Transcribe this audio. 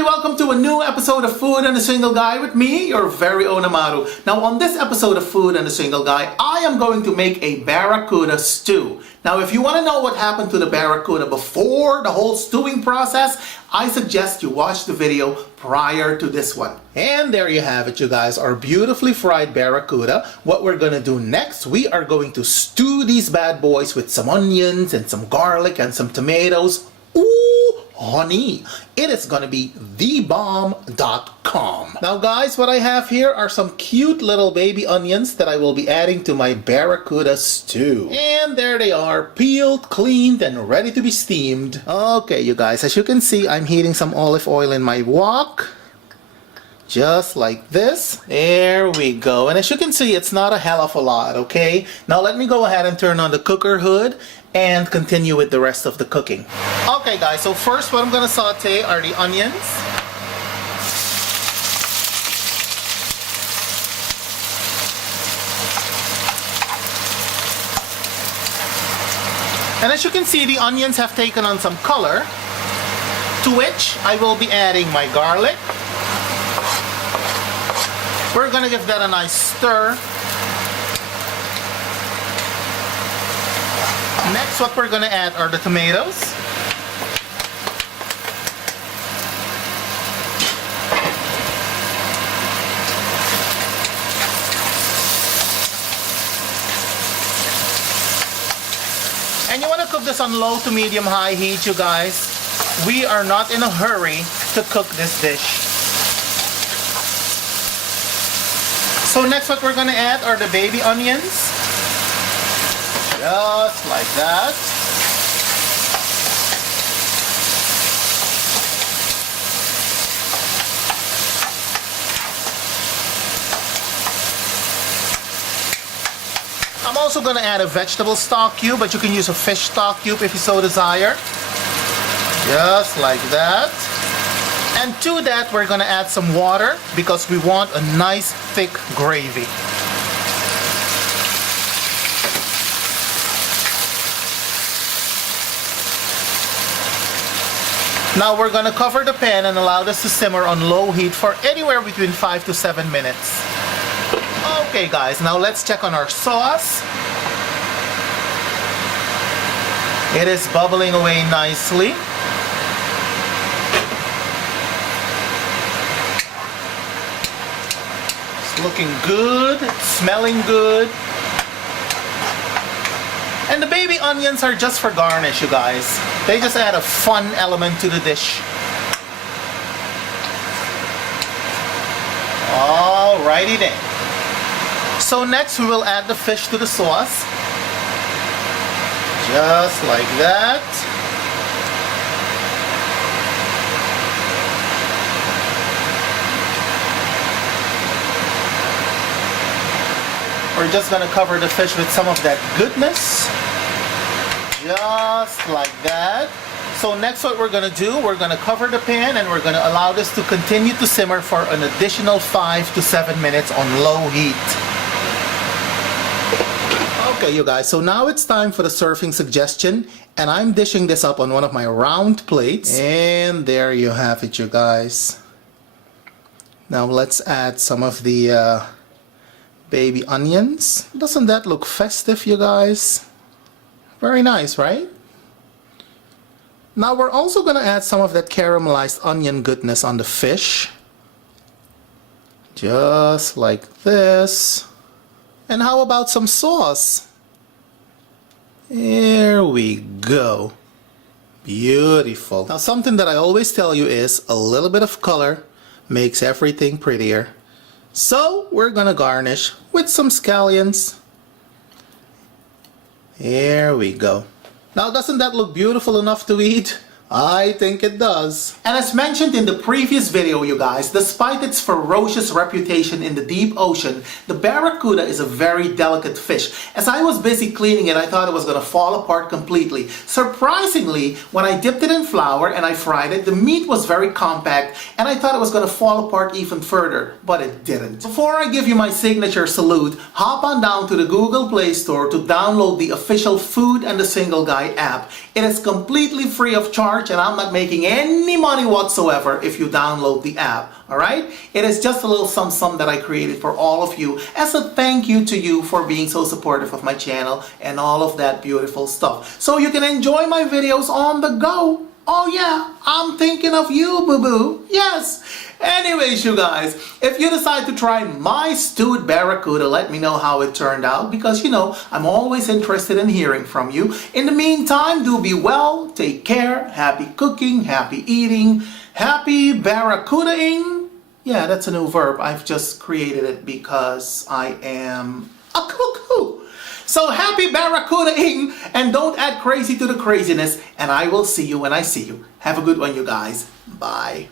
everybody, welcome to a new episode of Food and the Single Guy with me, your very own AMARU. Now on this episode of Food and the Single Guy, I am going to make a barracuda stew. Now if you want to know what happened to the barracuda before the whole stewing process, I suggest you watch the video prior to this one. And there you have it, you guys, our beautifully fried barracuda. What we're going to do next, we are going to stew these bad boys with some onions and some garlic and some tomatoes. Ooh, honey, it is gonna be thebomb.com. Now guys, what I have here are some cute little baby onions that I will be adding to my barracuda stew. And there they are, peeled, cleaned, and ready to be steamed. Okay, you guys, as you can see, I'm heating some olive oil in my wok. Just like this. There we go. And as you can see, it's not a hell of a lot, okay? Now let me go ahead and turn on the cooker hood and continue with the rest of the cooking. Okay guys, so first what I'm gonna saute are the onions. And as you can see, the onions have taken on some color, to which I will be adding my garlic. We're gonna give that a nice stir. Next, what we're gonna add are the tomatoes. And you wanna cook this on low to medium high heat, you guys. We are not in a hurry to cook this dish. So next, what we're gonna add are the baby onions. Just like that. I'm also going to add a vegetable stock cube, but you can use a fish stock cube if you so desire. Just like that. And to that, we're going to add some water because we want a nice thick gravy. Now we're gonna cover the pan and allow this to simmer on low heat for anywhere between 5 to 7 minutes. Okay guys, now let's check on our sauce. It is bubbling away nicely. It's looking good, it's smelling good. And the baby onions are just for garnish, you guys. They just add a fun element to the dish. Alrighty then. So next we will add the fish to the sauce. Just like that. We're just gonna cover the fish with some of that goodness. Just like that. So next what we're gonna do, we're gonna cover the pan and we're gonna allow this to continue to simmer for an additional 5 to 7 minutes on low heat. Okay you guys, so now it's time for the serving suggestion, and I'm dishing this up on one of my round plates. And there you have it, you guys. Now let's add some of the baby onions. Doesn't that look festive, you guys? Very nice, right? Now we're also going to add some of that caramelized onion goodness on the fish. Just like this. And how about some sauce? There we go. Beautiful. Now something that I always tell you is a little bit of color makes everything prettier. So we're gonna garnish with some scallions. There we go. Now doesn't that look beautiful enough to eat? I think it does. And as mentioned in the previous video, you guys, despite its ferocious reputation in the deep ocean, the barracuda is a very delicate fish. As I was busy cleaning it, I thought it was going to fall apart completely. Surprisingly, when I dipped it in flour and I fried it, the meat was very compact and I thought it was going to fall apart even further, but it didn't. Before I give you my signature salute, hop on down to the Google Play Store to download the official Food and the Single Guy app. It is completely free of charge charged and I'm not making any money whatsoever if you download the app. Alright? It is just a little sum that I created for all of you as a thank you to you for being so supportive of my channel and all of that beautiful stuff. So you can enjoy my videos on the go. Oh yeah, I'm thinking of you, boo-boo. Yes. Anyways, you guys, if you decide to try my stewed barracuda, let me know how it turned out because, you know, I'm always interested in hearing from you. In the meantime, do be well, take care, happy cooking, happy eating, happy barracuda-ing. Yeah, that's a new verb. I've just created it because I am a cuckoo. So happy barracuda-ing, and don't add crazy to the craziness, and I will see you when I see you. Have a good one, you guys. Bye.